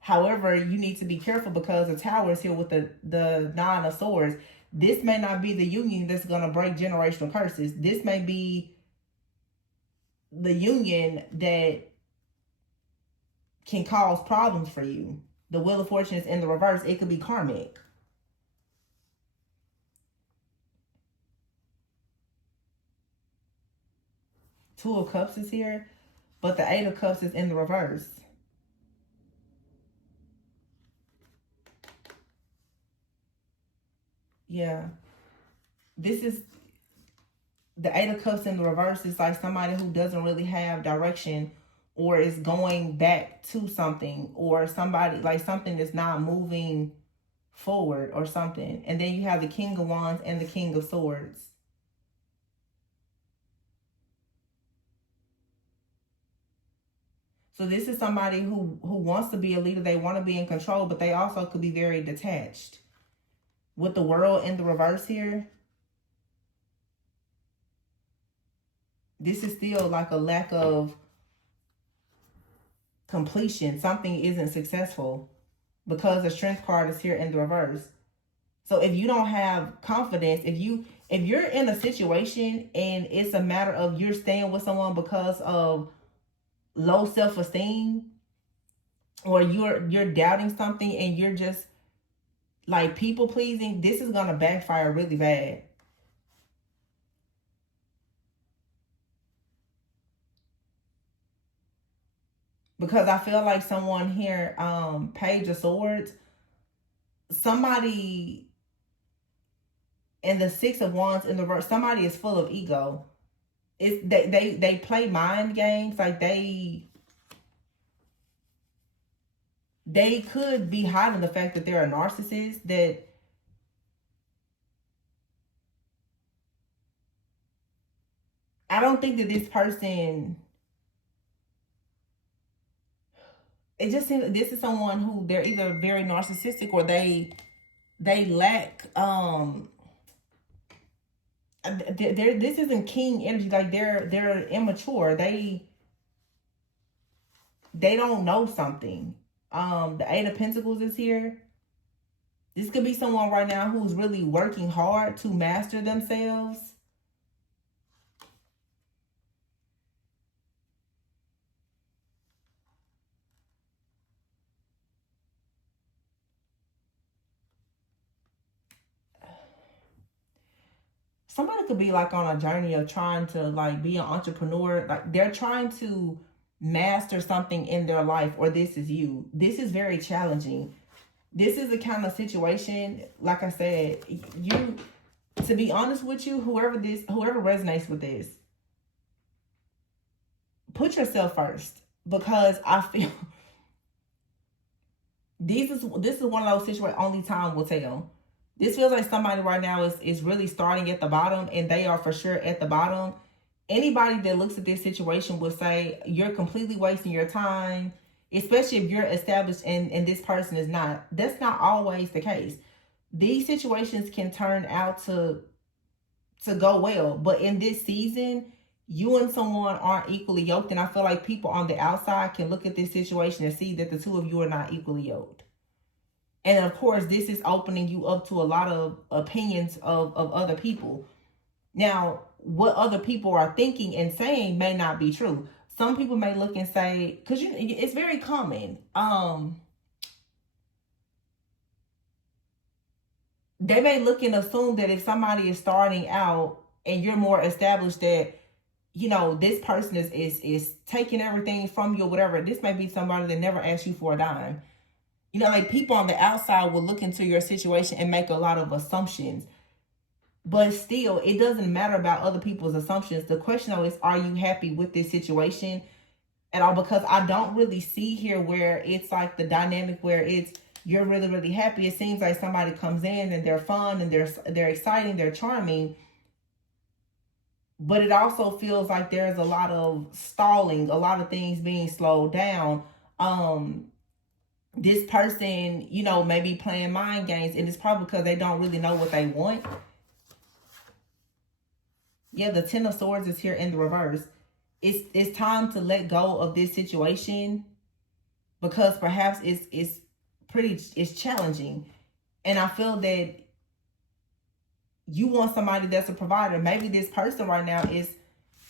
However, you need to be careful because the Tower is here with the Nine of Swords. This may not be the union that's going to break generational curses. This may be the union that can cause problems for you. The Wheel of Fortune is in the reverse. It could be karmic. Two of Cups is here, but the Eight of Cups is in the reverse. Yeah. This is the Eight of Cups in the reverse. Is like somebody who doesn't really have direction, or is going back to something, or somebody like something that's not moving forward or something. And then you have the King of Wands and the King of Swords. So this is somebody who wants to be a leader. They want to be in control, but they also could be very detached. With the World in the reverse here, this is still like a lack of completion. Something isn't successful because the Strength card is here in the reverse. So if you don't have confidence, if you're in a situation and it's a matter of you're staying with someone because of low self-esteem, or you're doubting something and you're just like people pleasing, this is going to backfire really bad. Because I feel like someone here, Page of Swords, somebody in the Six of Wands in the reverse, somebody is full of ego. It's they play mind games. Like they could be hiding the fact that they're a narcissist. That I don't think that this person, it just seems like this is someone who they're either very narcissistic or they lack this isn't king energy. Like they're immature. They don't know something. The Eight of Pentacles is here. This could be someone right now who's really working hard to master themselves. Somebody could be like on a journey of trying to like be an entrepreneur. Like they're trying to master something in their life, or this is you. This is very challenging. This is the kind of situation, like I said, you, to be honest with you, whoever resonates with this, put yourself first, because I feel this is one of those situations only time will tell. This feels like somebody right now is really starting at the bottom, and they are for sure at the bottom. Anybody that looks at this situation will say you're completely wasting your time, especially if you're established and this person is not. That's not always the case. These situations can turn out to go well, but in this season, you and someone aren't equally yoked, and I feel like people on the outside can look at this situation and see that the two of you are not equally yoked. And of course, this is opening you up to a lot of opinions of other people. Now, what other people are thinking and saying may not be true. Some people may look and say, because it's very common. They may look and assume that if somebody is starting out and you're more established, that, you know, this person is taking everything from you or whatever. This may be somebody that never asked you for a dime. You know, like people on the outside will look into your situation and make a lot of assumptions. But still, it doesn't matter about other people's assumptions. The question though is, are you happy with this situation at all? Because I don't really see here where it's like the dynamic where it's you're really, really happy. It seems like somebody comes in and they're fun and they're exciting, they're charming. But it also feels like there's a lot of stalling, a lot of things being slowed down. This person, you know, maybe playing mind games, and it's probably because they don't really know what they want. Yeah, the Ten of Swords is here in the reverse. It's time to let go of this situation because perhaps it's challenging. And I feel that you want somebody that's a provider. Maybe this person right now is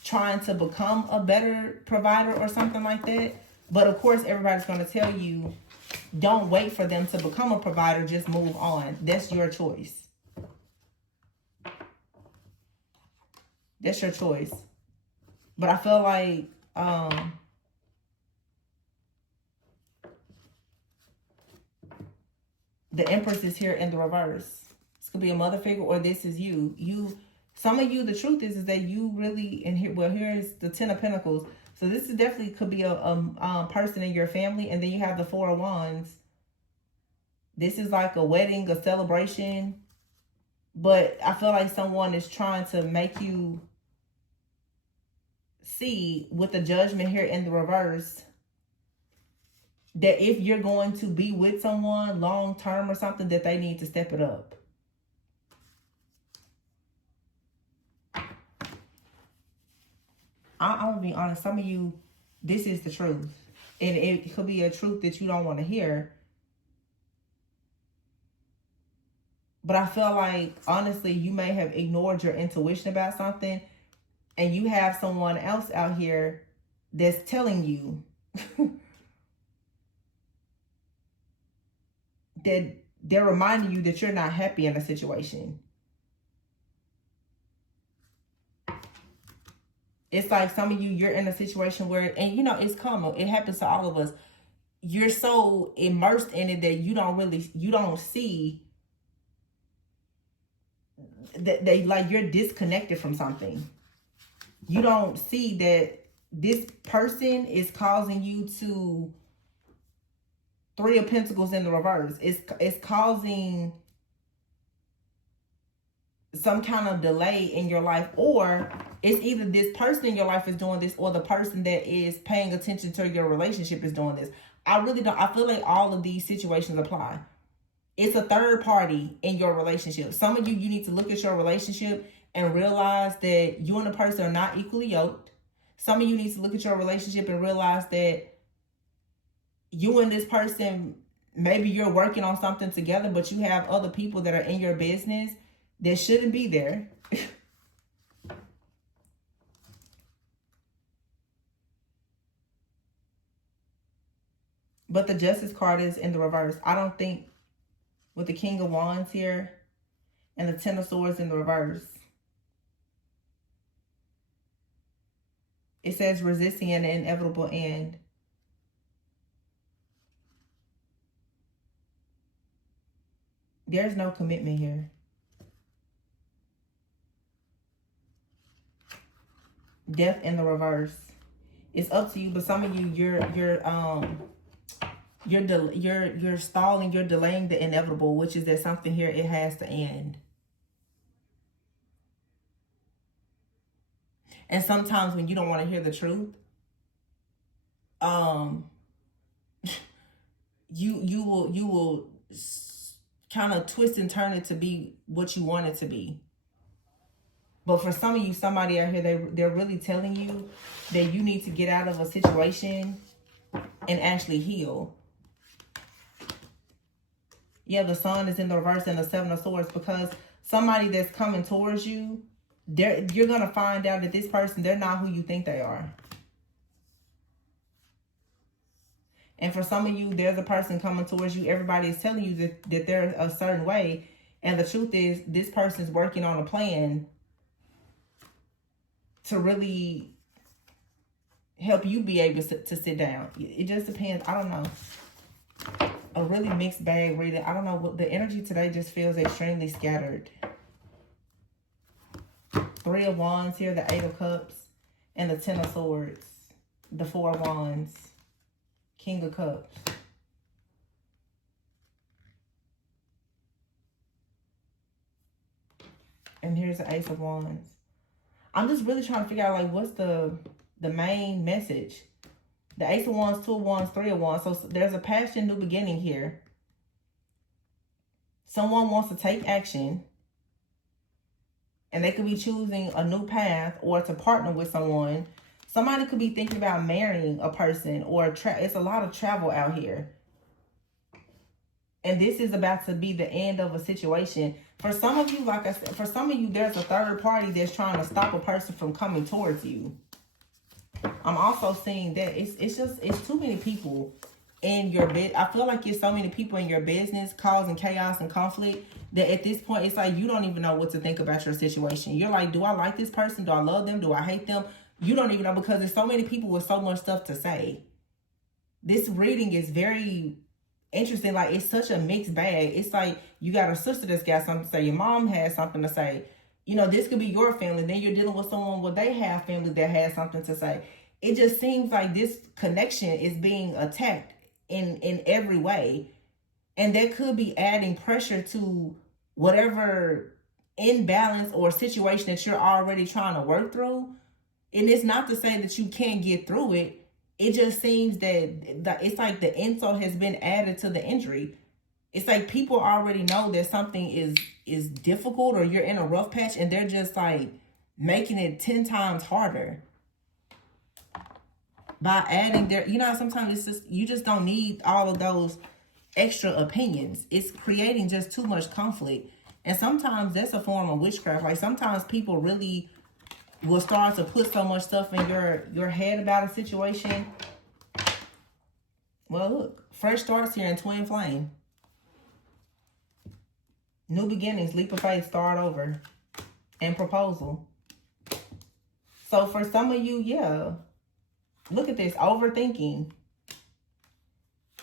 trying to become a better provider or something like that. But of course, everybody's going to tell you, don't wait for them to become a provider. Just move on. That's your choice. That's your choice. But I feel like the Empress is here in the reverse. This could be a mother figure, or this is you. Some of you, the truth is that you really, and here, well, here is the Ten of Pentacles. So this is definitely could be a person in your family. And then you have the Four of Wands. This is like a wedding, a celebration. But I feel like someone is trying to make you see, with the Judgment here in the reverse, that if you're going to be with someone long term or something, that they need to step it up. I'm going to be honest. Some of you, this is the truth. And it could be a truth that you don't want to hear. But I feel like, honestly, you may have ignored your intuition about something. And you have someone else out here that's telling you that they're reminding you that you're not happy in a situation. It's like some of you, you're in a situation where, and you know, it's common. It happens to all of us. You're so immersed in it that you don't see that like you're disconnected from something. You don't see that this person is causing you to, Three of Pentacles in the reverse. It's causing some kind of delay in your life, or it's either this person in your life is doing this, or the person that is paying attention to your relationship is doing this. I feel like all of these situations apply. It's a third party in your relationship. Some of you need to look at your relationship and realize that you and the person are not equally yoked. Some of you need to look at your relationship and realize that you and this person, maybe you're working on something together, but you have other people that are in your business that shouldn't be there. But the Justice card is in the reverse. I don't think, with the King of Wands here and the Ten of Swords in the reverse, it says resisting an inevitable end. There's no commitment here. Death in the reverse. It's up to you, but some of you, you're stalling, you're delaying the inevitable, which is that something here, it has to end. And sometimes when you don't want to hear the truth, you will kind of twist and turn it to be what you want it to be. But for some of you, somebody out here, they're really telling you that you need to get out of a situation and actually heal. Yeah, the Sun is in the reverse and the Seven of Swords, because somebody that's coming towards you, you're going to find out that this person, they're not who you think they are. And for some of you, there's a person coming towards you. Everybody is telling you that they're a certain way. And the truth is, this person's working on a plan to really help you be able to sit down. It just depends. I don't know. A really mixed bag reading. I don't know. The energy today just feels extremely scattered. Three of Wands here, the Eight of Cups, and the Ten of Swords, the Four of Wands, King of Cups. And here's the Ace of Wands. I'm just really trying to figure out, like, what's the main message? The Ace of Wands, Two of Wands, Three of Wands. So there's a passion, new beginning here. Someone wants to take action. And they could be choosing a new path or to partner with someone. Somebody could be thinking about marrying a person, or it's a lot of travel out here. And this is about to be the end of a situation. For some of you, like I said, for some of you, there's a third party that's trying to stop a person from coming towards you. I'm also seeing that it's too many people in your business. I feel like it's so many people in your business causing chaos and conflict that at this point, it's like you don't even know what to think about your situation. You're like, do I like this person? Do I love them? Do I hate them? You don't even know, because there's so many people with so much stuff to say. This reading is very interesting. Like, it's such a mixed bag. It's like you got a sister that's got something to say. Your mom has something to say. You know, this could be your family. Then you're dealing with someone where they have family that has something to say. It just seems like this connection is being attacked in every way. And that could be adding pressure to whatever imbalance or situation that you're already trying to work through. And it's not to say that you can't get through it. It just seems that it's like the insult has been added to the injury. It's like people already know that something is difficult, or you're in a rough patch, and they're just like making it 10 times harder by adding their, you know, sometimes it's just, you just don't need all of those extra opinions. It's creating just too much conflict. And sometimes that's a form of witchcraft. Like, sometimes people really will start to put so much stuff in your head about a situation. Well, look, fresh starts here in Twin Flame. New beginnings, leap of faith, start over, and proposal. So for some of you, yeah, look at this, overthinking.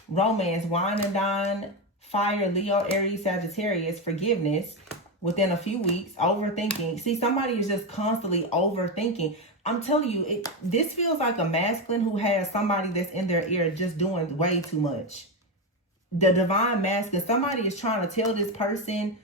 Romance, wine and dine, fire, Leo, Aries, Sagittarius, forgiveness within a few weeks, overthinking. See, somebody is just constantly overthinking. I'm telling you, this feels like a masculine who has somebody that's in their ear just doing way too much. The divine masculine, somebody is trying to tell this person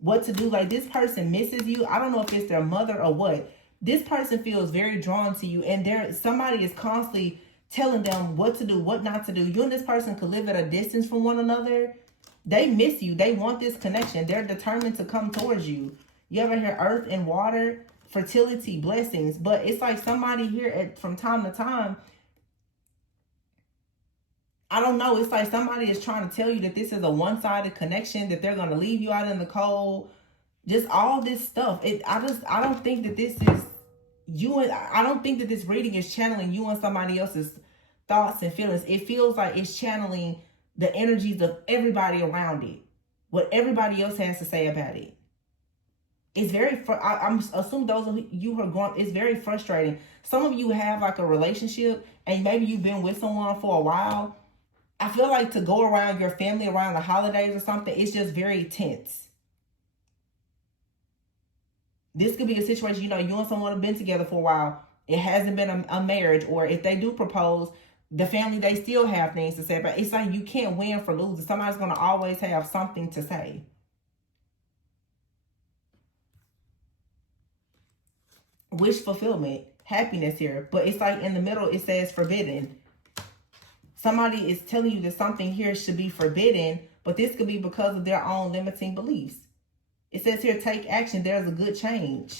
what to do. Like, this person misses you. I don't know if it's their mother or what. This person feels very drawn to you, and somebody is constantly telling them what to do, what not to do. You and this person could live at a distance from one another. They miss you. They want this connection. They're determined to come towards you. You ever hear earth and water, fertility, blessings? But it's like somebody here from time to time, I don't know. It's like somebody is trying to tell you that this is a one-sided connection, that they're going to leave you out in the cold. Just all this stuff. I don't think that this is you, and I don't think that this reading is channeling you and somebody else's thoughts and feelings. It feels like it's channeling the energies of everybody around it, what everybody else has to say about it. It's very, I'm assuming those of you who are going, it's very frustrating. Some of you have like a relationship, and maybe you've been with someone for a while. I feel like to go around your family around the holidays or something, it's just very tense. This could be a situation, you know, you and someone have been together for a while. It hasn't been a marriage, or if they do propose, the family, they still have things to say. But it's like you can't win for losing. Somebody's going to always have something to say. Wish fulfillment, happiness here. But it's like in the middle, it says forbidden. Somebody is telling you that something here should be forbidden, but this could be because of their own limiting beliefs. It says here, take action. There's a good change.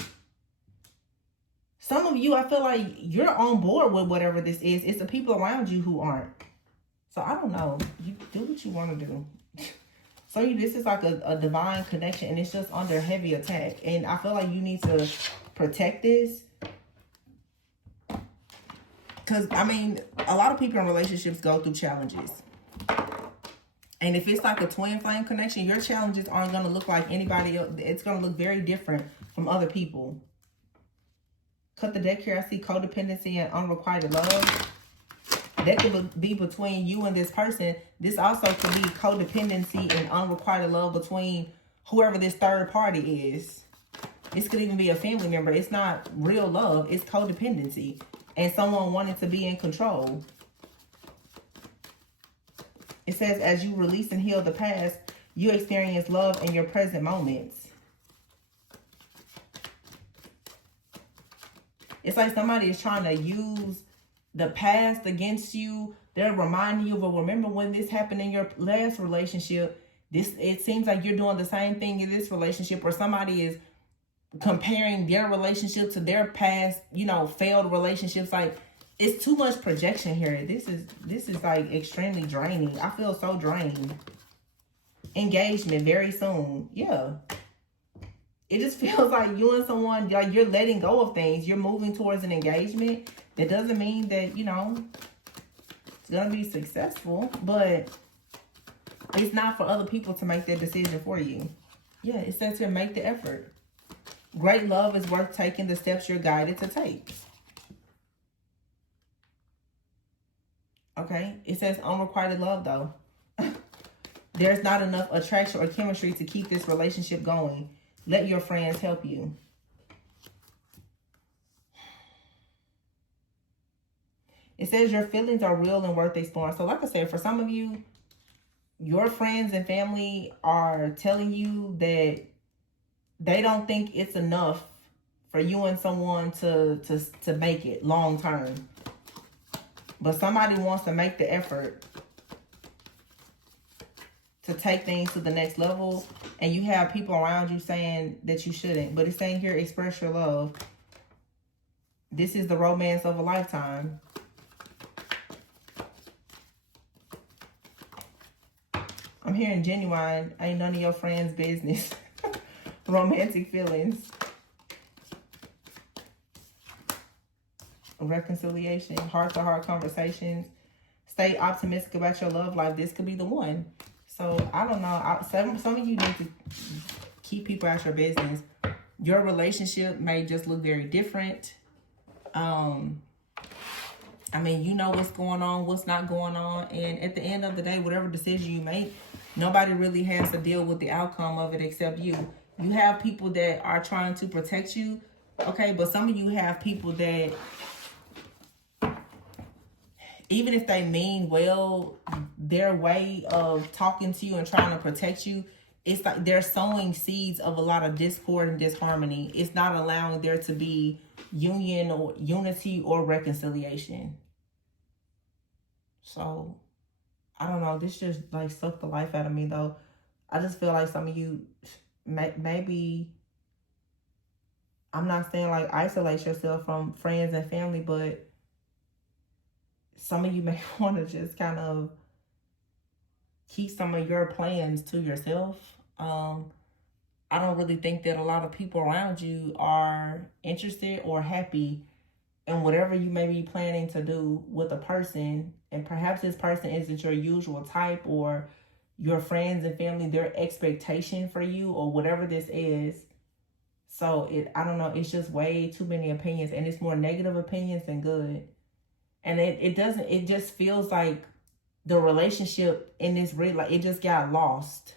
Some of you, I feel like you're on board with whatever this is. It's the people around you who aren't. So I don't know. You do what you want to do. So this is like a divine connection, and it's just under heavy attack. And I feel like you need to protect this. Because, I mean, a lot of people in relationships go through challenges. And if it's like a twin flame connection, your challenges aren't going to look like anybody else. It's going to look very different from other people. Cut the deck here. I see codependency and unrequited love. That could be between you and this person. This also could be codependency and unrequited love between whoever this third party is. This could even be a family member. It's not real love. It's codependency. And someone wanting to be in control. It says, as you release and heal the past, you experience love in your present moments. It's like somebody is trying to use the past against you. They're reminding you, well, remember when this happened in your last relationship? It seems like you're doing the same thing in this relationship, or somebody is comparing their relationship to their past, you know, failed relationships. Like, it's too much projection here. This is like extremely draining. I feel so drained. Engagement very soon. Yeah. It just feels like you and someone, like, you're letting go of things. You're moving towards an engagement. That doesn't mean that, you know, it's going to be successful, but it's not for other people to make that decision for you. Yeah, it says here, make the effort. Great love is worth taking the steps you're guided to take. Okay, it says unrequited love, though. There's not enough attraction or chemistry to keep this relationship going. Let your friends help you. It says your feelings are real and worth exploring. So like I said, for some of you, your friends and family are telling you that they don't think it's enough for you and someone to make it long term. But somebody wants to make the effort to take things to the next level. And you have people around you saying that you shouldn't. But it's saying here, express your love. This is the romance of a lifetime. I'm hearing genuine, ain't none of your friends' business. Romantic feelings. Reconciliation. Heart-to-heart conversations. Stay optimistic about your love life. This could be the one. So, I don't know. Some of you need to keep people out your business. Your relationship may just look very different. I mean, you know what's going on, what's not going on. And at the end of the day, whatever decision you make, nobody really has to deal with the outcome of it except you. You have people that are trying to protect you, okay? But some of you have people that, even if they mean well, their way of talking to you and trying to protect you, it's like they're sowing seeds of a lot of discord and disharmony. It's not allowing there to be union or unity or reconciliation. So, I don't know. This just like sucked the life out of me, though. I just feel like some of you, maybe, I'm not saying like isolate yourself from friends and family, but some of you may want to just kind of keep some of your plans to yourself. I don't really think that a lot of people around you are interested or happy in whatever you may be planning to do with a person. And perhaps this person isn't your usual type, or your friends and family, their expectation for you, or whatever this is. So I don't know, it's just way too many opinions, and it's more negative opinions than good. And it just feels like the relationship in this it just got lost.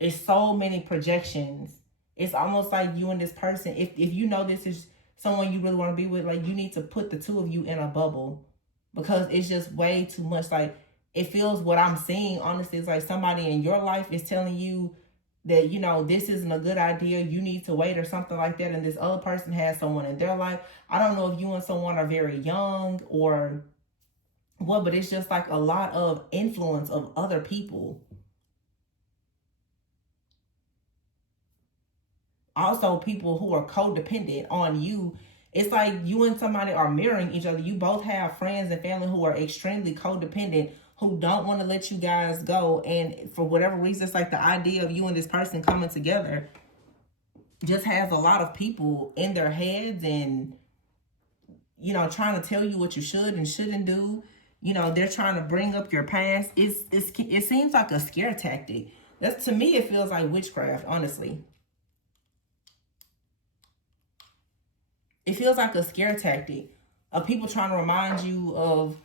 It's so many projections. It's almost like you and this person, if you know this is someone you really want to be with, like, you need to put the two of you in a bubble, because it's just way too much. Like, it feels, what I'm seeing, honestly, is like somebody in your life is telling you that, you know, this isn't a good idea, you need to wait, or something like that. And this other person has someone in their life. I don't know if you and someone are very young or what, but it's just like a lot of influence of other people. Also, people who are codependent on you. It's like you and somebody are mirroring each other. You both have friends and family who are extremely codependent, who don't want to let you guys go. And for whatever reason, it's like the idea of you and this person coming together just has a lot of people in their heads, and, you know, trying to tell you what you should and shouldn't do. You know, they're trying to bring up your past. It seems like a scare tactic. To me, it feels like witchcraft, honestly. It feels like a scare tactic of people trying to remind you of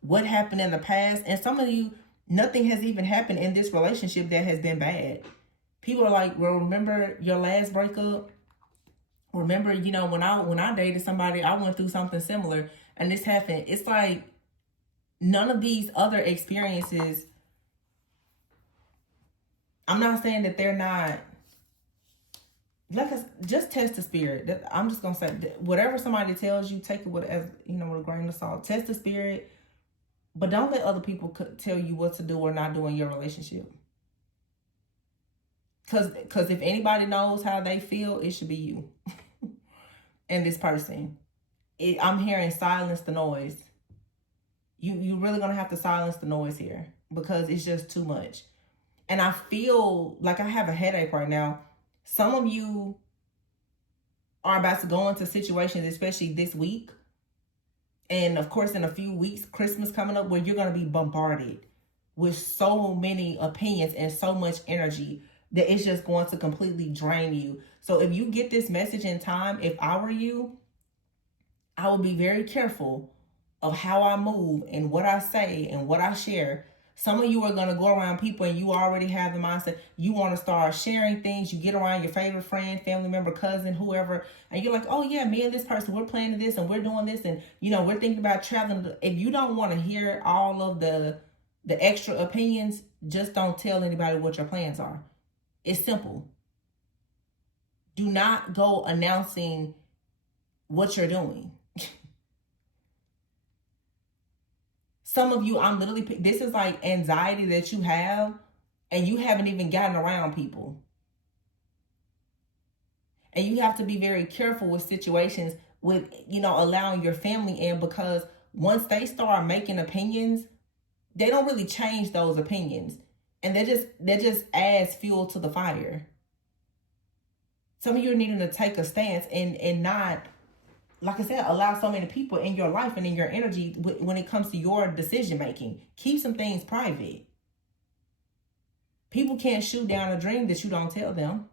what happened in the past. And some of you, nothing has even happened in this relationship that has been bad. People are like, well, remember your last breakup? Remember, you know, when I dated somebody, I went through something similar and this happened. It's like none of these other experiences, I'm not saying that they're not, just test the spirit. I'm just gonna say, whatever somebody tells you, take it with, as you know, with a grain of salt. Test the spirit, but don't let other people tell you what to do or not do in your relationship. Because if anybody knows how they feel, it should be you and this person. I'm hearing silence the noise. You really gonna have to silence the noise here because it's just too much. And I feel like I have a headache right now. Some of you are about to go into situations, especially this week. And of course, in a few weeks, Christmas coming up, where you're going to be bombarded with so many opinions and so much energy that it's just going to completely drain you. So if you get this message in time, if I were you, I would be very careful of how I move and what I say and what I share. Some of you are going to go around people and you already have the mindset. You want to start sharing things. You get around your favorite friend, family member, cousin, whoever. And you're like, oh yeah, me and this person, we're planning this and we're doing this. And, you know, we're thinking about traveling. If you don't want to hear all of the extra opinions, just don't tell anybody what your plans are. It's simple. Do not go announcing what you're doing. Some of you, I'm literally, this is like anxiety that you have and you haven't even gotten around people. And you have to be very careful with situations with, you know, allowing your family in, because once they start making opinions, they don't really change those opinions. And that just adds fuel to the fire. Some of you are needing to take a stance and not, like I said, allow so many people in your life and in your energy when it comes to your decision making. Keep some things private. People can't shoot down a dream that you don't tell them.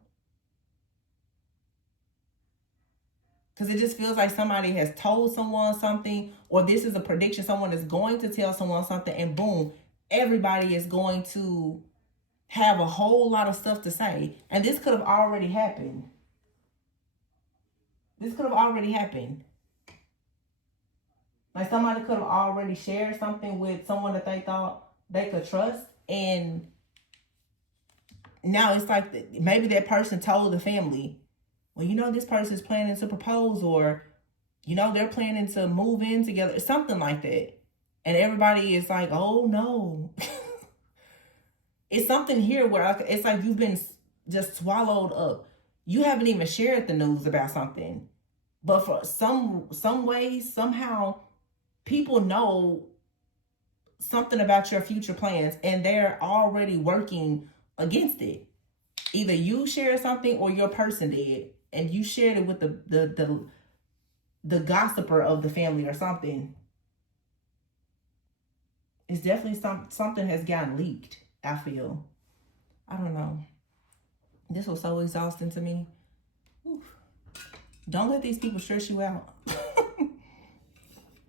Because it just feels like somebody has told someone something, or this is a prediction. Someone is going to tell someone something, and boom, everybody is going to have a whole lot of stuff to say. And this could have already happened. This could have already happened. Like somebody could have already shared something with someone that they thought they could trust. And now it's like maybe that person told the family, well, you know, this person's planning to propose, or, you know, they're planning to move in together, something like that. And everybody is like, oh no. It's something here where it's like you've been just swallowed up. You haven't even shared the news about something. But for some ways, somehow, people know something about your future plans and they're already working against it. Either you shared something or your person did, and you shared it with the gossiper of the family or something. It's definitely something has gotten leaked, I feel. I don't know. This was so exhausting to me. Oof. Don't let these people stress you out.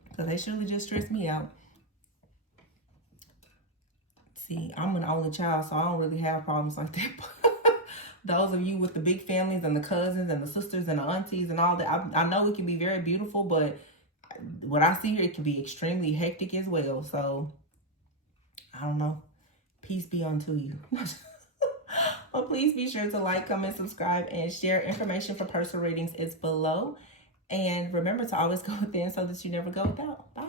Because they surely just stress me out. See, I'm an only child, so I don't really have problems like that. Those of you with the big families and the cousins and the sisters and the aunties and all that, I know it can be very beautiful, but what I see here, it can be extremely hectic as well. So, I don't know. Peace be unto you. Well, please be sure to like, comment, subscribe, and share. Information for personal readings is below. And remember to always go within so that you never go without. Bye.